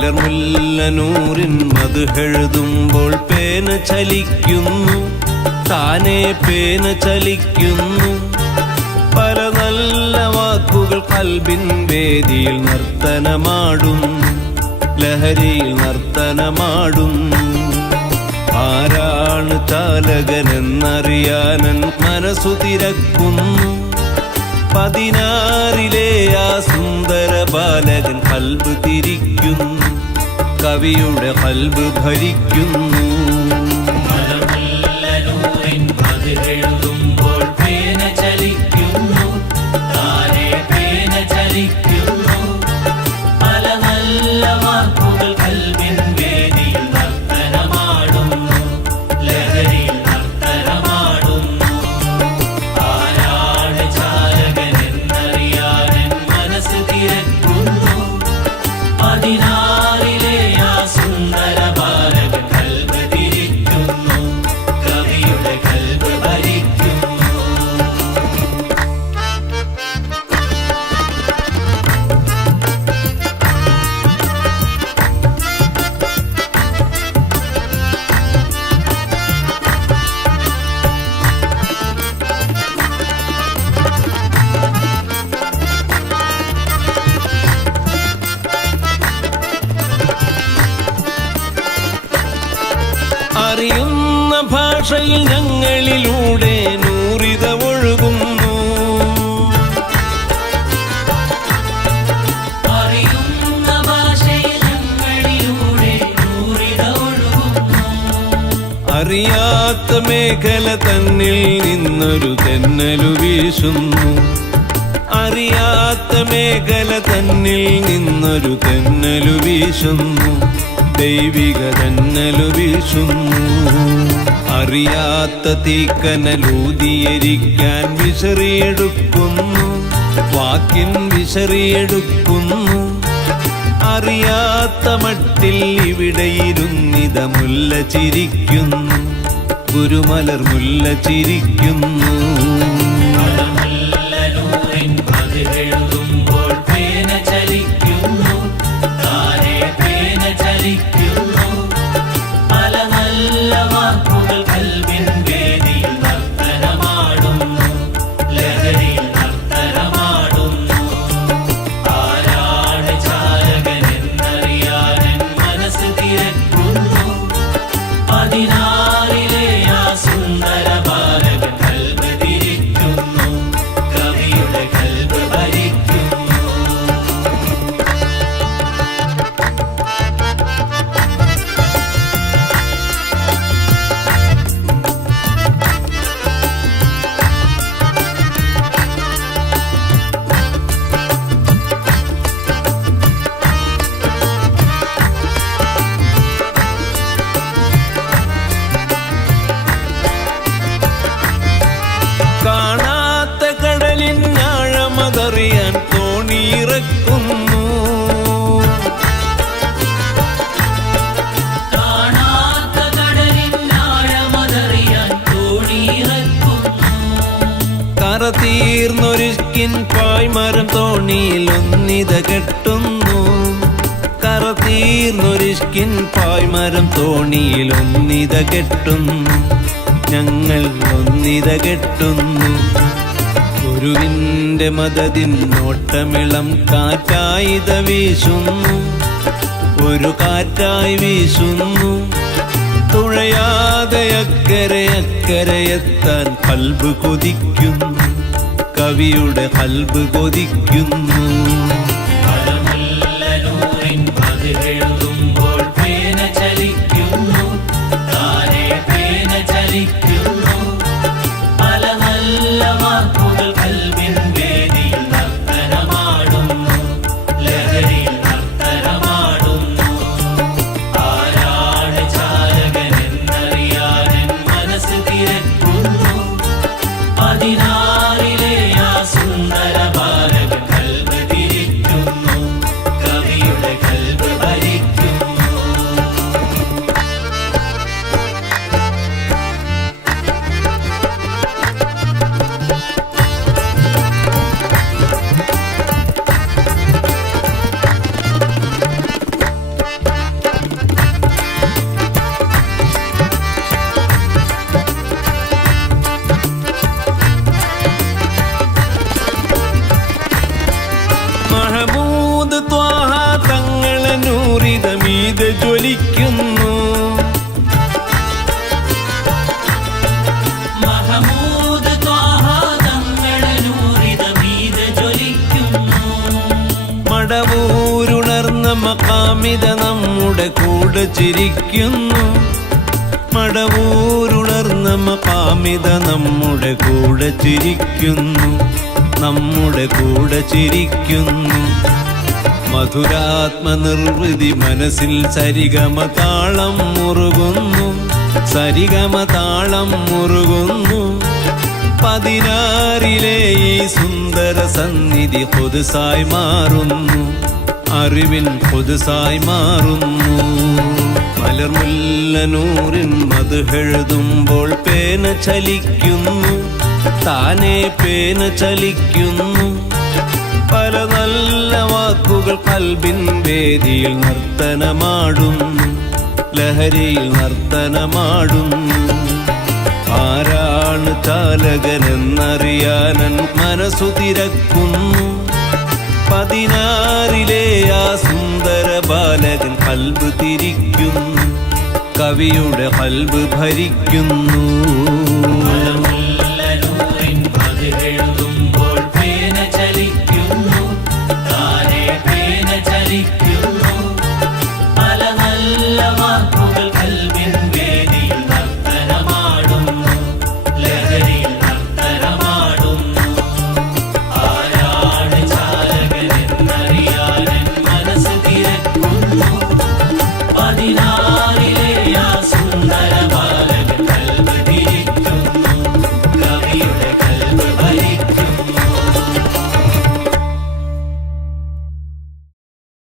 മലർമുല്ലനൂറിൻ മധുഹെഴുതുമ്പോൾ പേന ചലിക്കുന്നു. താനെ പേന ചലിക്കുന്നു. പല നല്ല വാക്കുകൾ കൽബിൻ വേദിയിൽ നർത്തനമാടുന്നു. ലഹരിയിൽ നർത്തനമാടുന്നു. ആരാണ് ചാലകനെന്നറിയാനൻ മനസ്സു തിരക്കുന്നു. പതിനാറിലെ ആ സുന്ദര ബാലകൻ കൽബ് തിരിക്കുന്നു. കവിയുടെ കൽബ് ഭരിക്കുന്നു മലമുല്ലനൂറിൻ മതിലെഴുതുമ്പോൾ മേഖല തന്നിൽ നിന്നൊരു തെന്നലു വീശുന്നു. അറിയാത്ത മേഖല തന്നിൽ നിന്നൊരു തെന്നലു വീശുന്നു. ദൈവിക തെന്നലു വീശുന്നു. അറിയാത്ത തീക്കനലൂതിയിരിക്കാൻ വിശറിയെടുക്കുന്നു. വാക്കിൻ വിശറിയെടുക്കുന്നു. അറിയാത്ത മട്ടിൽ ഇവിടെ ഇരുന്നിത മുല്ല ചിരിക്കുന്നു. ഗുരുമലർ മുല്ല ചിരിക്കുന്നു. മലമുല്ലനൂറിൻ തീർന്നൊരുക്കിൻ പായ്മരം തോണിയിൽ ഒന്നിത കെട്ടുന്നു. കറ തീർന്നൊരുക്കിൻ പായ്മരം തോണിയിൽ ഒന്നിത കെട്ടുന്നു. ഞങ്ങൾ ഒന്നിത കെട്ടുന്നു. ഗുരുവിന്റെ മതതിൻ നോട്ടമിളം കാറ്റായിത വീശുന്നു. ഒരു കാറ്റായി വീശുന്നു. തുഴയാതെ അക്കരെ അക്കരെ എത്താൻ പൽബ് കൊതിക്കുന്നു. കവിയുടെ കൽബ് കൊതിക്കുന്നു. ജ്വലിക്കുന്നു. മടവൂരുണർന്ന മക്കാമിത നമ്മുടെ കൂടെ ചിരിക്കുന്നു. മടവൂരുണർന്ന മക്കാമിത നമ്മുടെ കൂടെ ചിരിക്കുന്നു. നമ്മുടെ കൂടെ ചിരിക്കുന്നു. മധുരാത്മനിർവൃതി മനസ്സിൽ സരിഗമ താളം മുറുകുന്നു. സരിഗമ താളം മുറുകുന്നു. പതിനാറിലെ ഈ സുന്ദര സന്നിധി പൊതുസായി മാറുന്നു. അറിവിൻ പൊതുസായി മാറുന്നു. മലർമുല്ലനൂറിൻ മധുഹെഴുതുമ്പോൾ പേന ചലിക്കുന്നു. താനെ പേന ചലിക്കുന്നു. പല നല്ല വാക്കുകൾ കൽബിൻ വേദിയിൽ നർത്തനമാടുന്നു ലഹരിയിൽ നർത്തനമാടുന്നു ആരാണ് ചാലകനെന്നറിയാനൻ മനസ്സു തിരക്കുന്നു. പതിനാറിലെ ആ സുന്ദര ബാലകൻ കൽബ് തിരിക്കുന്നു. കവിയുടെ കൽബ് ഭരിക്കുന്നു.